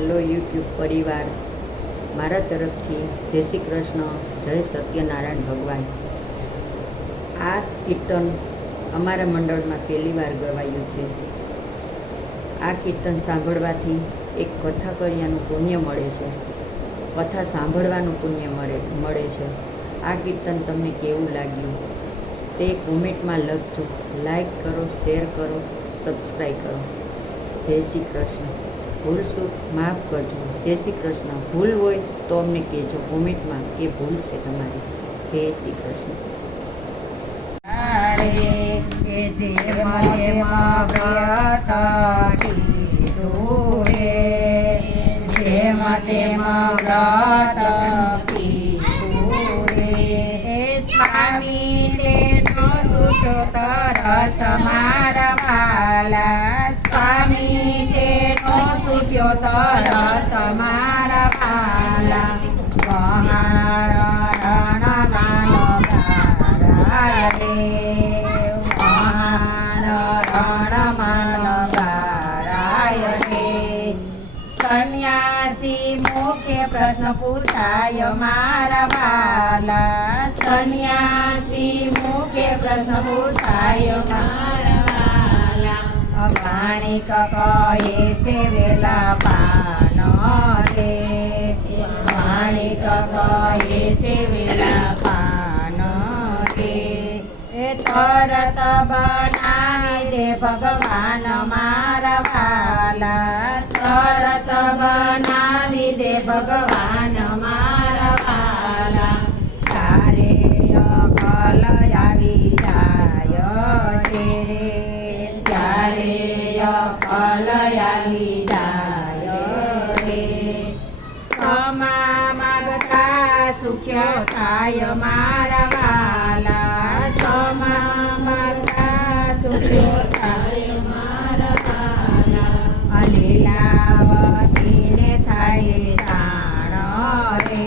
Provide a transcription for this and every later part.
Hello YouTube પરિવાર, મારા તરફથી જય શ્રી કૃષ્ણ, જય સત્યનારાયણ ભગવાન। આ કીર્તન અમારા મંડળમાં પહેલી વાર ગવાયું છે। આ કીર્તન સાંભળવાથી એક કથા કર્યાનું પુણ્ય મળે છે, કથા સાંભળવાનું પુણ્ય મળે છે। આ કીર્તન તમને કેવું લાગ્યું તે કોમેન્ટમાં લખજો। લાઈક કરો, શેર કરો, સબસ્ક્રાઈબ કરો। જય શ્રી કૃષ્ણ। ભૂલ ચૂક માફ કરજો। જય શ્રી કૃષ્ણ। ભૂલ હોય તો અમને કહેજો કોમેન્ટમાં કે ભૂલ છે તમારી। જય શ્રી કૃષ્ણ। સ્વામી તેનો સુતો તરસ મારા વાલા, સ્વામી તેનો સુટ્યો તરસ મારા વાલા, મહારણ માનો ગારાય રે, મહારણ માનો ગારાય રે। સંન્યાસી મુખે પ્રશ્ન પૂછાય મારા વાલા, સંન્યાસી મુખે પ્રશ્ન પૂછાય મારા વાલા, વાણિક કહે છે વેલા પાન રે, વાણિક કહે છે વેલા પાન રે। તરત બનાવી દે ભગવાન મારા વાલા, તરત બનાવી દે ભગવાન મારા વાલા, તારે અકલ આવી જાય છે રે, ત્યારે અકલ આવી જાય રે। ક્ષમા માગતા સુખ્ય થાય મારા વાલા, ક્ષમા માગતા સુખ્ય થાય મારા વાલા, લીલાવતીને થાય જાણ રે,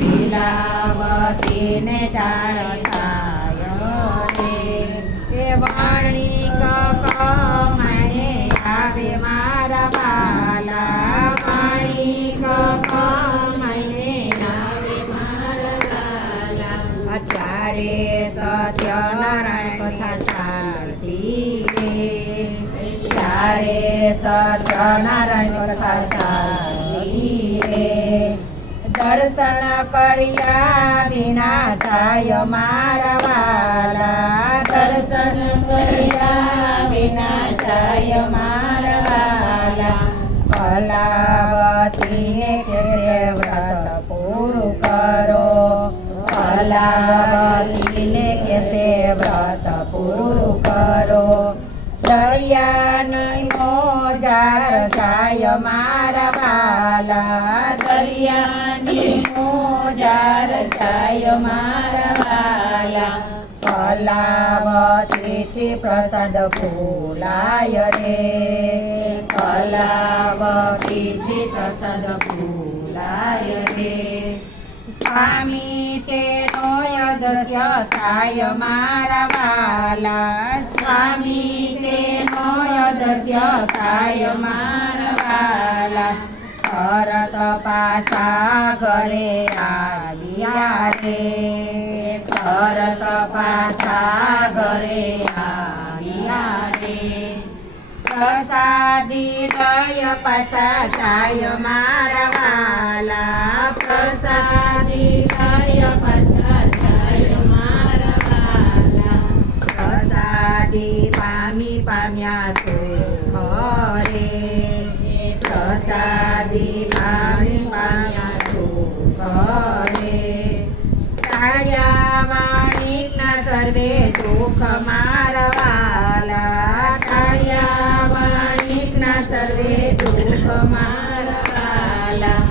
લીલાવતીને જાણ થાય રે। એ વાણિક કમાઈને આવે મારા વાલા, વાણિક કમાઈને આવે મારા વાલા, અત્યારે સત્યનારાયણ કથા ચાલતી રે, ત્યારે સત્યનારાયણ કથા ચાલતી રે। દર્શન કર્યા વિના જાય મારા વાલા, દર્શન કર્યા વિના જાય મારા વાલા, કલાવતીએ કે વ્રત પૂરું કરો, કલાવતીને કે વ્રત પૂરું કરો, દરિયા નહીં મોજાર જાય મારા વાલા, દરિયા નહીં મોજાર જાય મારા વાલા, કલાવતીથી પ્રસાદ ફૂલાય રે, કલાવતીથી પ્રસાદ ફૂલાય રે। સ્વામી તેનો યદસ્ય થાય મારા વાલા, સ્વામી તેનો યદસ્ય થાય મારા વાલા, તરત પાછા ઘરે આવ્યા રે, તરત પાછા ઘરે આવ્યા રે। પ્રસાદી લય પાછા જાય મારા વાલા, પ્રસાદી લય પાછા જાય મારા વાલા, પ્રસાદી પામ્યા સુખ રે, પ્રસાદી પામ્યા સુખ રે। ટાળ્યા વાણિકના સર્વે દુઃખ મારા વાલા, ટાળ્યા વાણિકના સર્વે દુઃખ મારા વાલા,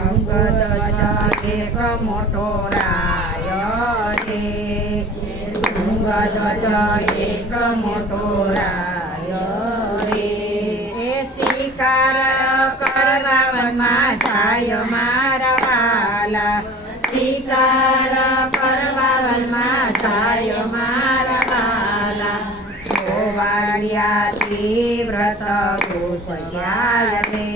અંગદ એક મોટો રાય રે, અંગદ એક મોટો રાય રે। શિકાર કરવા વનમાં જાય મારા વાલા, શિકાર કરવા વનમાં જાય મારા વાલા, ગોવાળિયાથી વ્રત ગુજર્યા રે,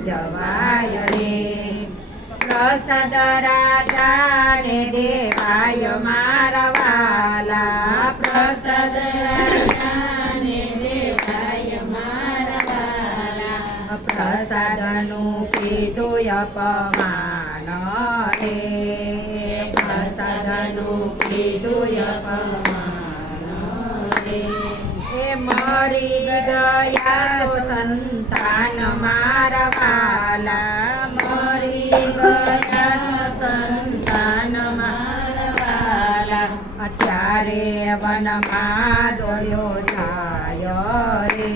ઉજવાય રે પ્રસાદ રાજાને દેવાય મારા વાલા પ્રસાદ રાજાને દેવાય મારા વાલા પ્રસાદનું કીધું અપમાન રે પ્રસાદનું કીધું અપમાન રે એ મરી ગયા તો સંતાન મારા વાલા મરી ગયા સંતાન મારા વાલા અત્યારે વનમાં દોર્યો જાય રે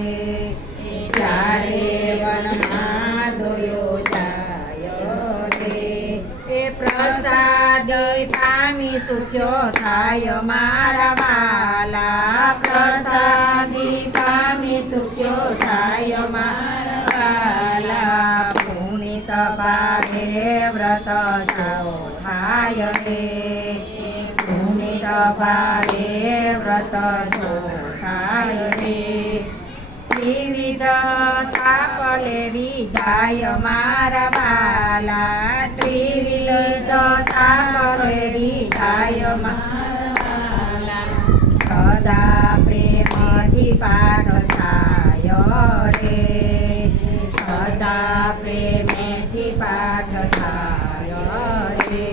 ત્યારે વનમાં દોર્યો જાય રે એ પ્રસાદ પામી સુખ્યો થાય મારા વાલા પ્રસાદી પામી સુખ્યો થાય મારા વાલા પુનિત પામે વ્રત જાઓ થાય રે પુનિત પામે વ્રત જો થાય રે ત્રિવિધ તાપ લેવી જાય મારા વાલા ત્રિવિધ તાપ લેવી જાય મારા વાલા સદા પ્રેમથી પાઠ થાય રે સદા પ્રેમથી પાઠ થાય રે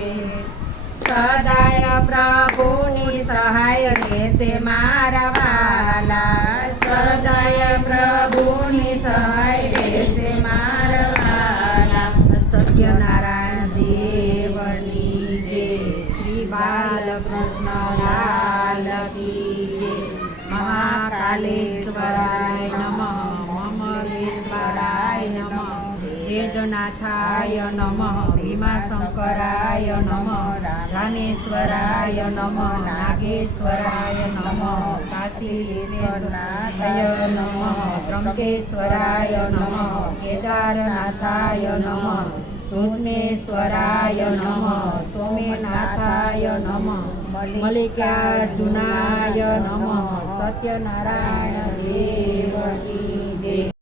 સદાય પ્રભુની સહાય રહેશે મારા વાલા સદાય પ્રભુની સહાય રહેશે મારા વાલા સત્યનારાયણ દેવની જય શ્રી બાલકૃષ્ણ લાલ કી જય મહાકાલેશ્વરાય નમઃ મમલેશ્વરાય નમઃ વેદનાથાય નમઃ ભીમાશંકરાય નમઃ રામેશ્વરાય નમઃ નાગેશ્વરાય નમઃ કાશી વિશ્વનાથાય નમઃ ત્રંબકેશ્વરાય નમઃ કેદારનાથાય નમઃ તુષ્મેશ્વરાય નમઃ સોમેનાથાય નમઃ મલ્લિકાર્જુનાય નમઃ સત્યનારાયણ દેવ કી જય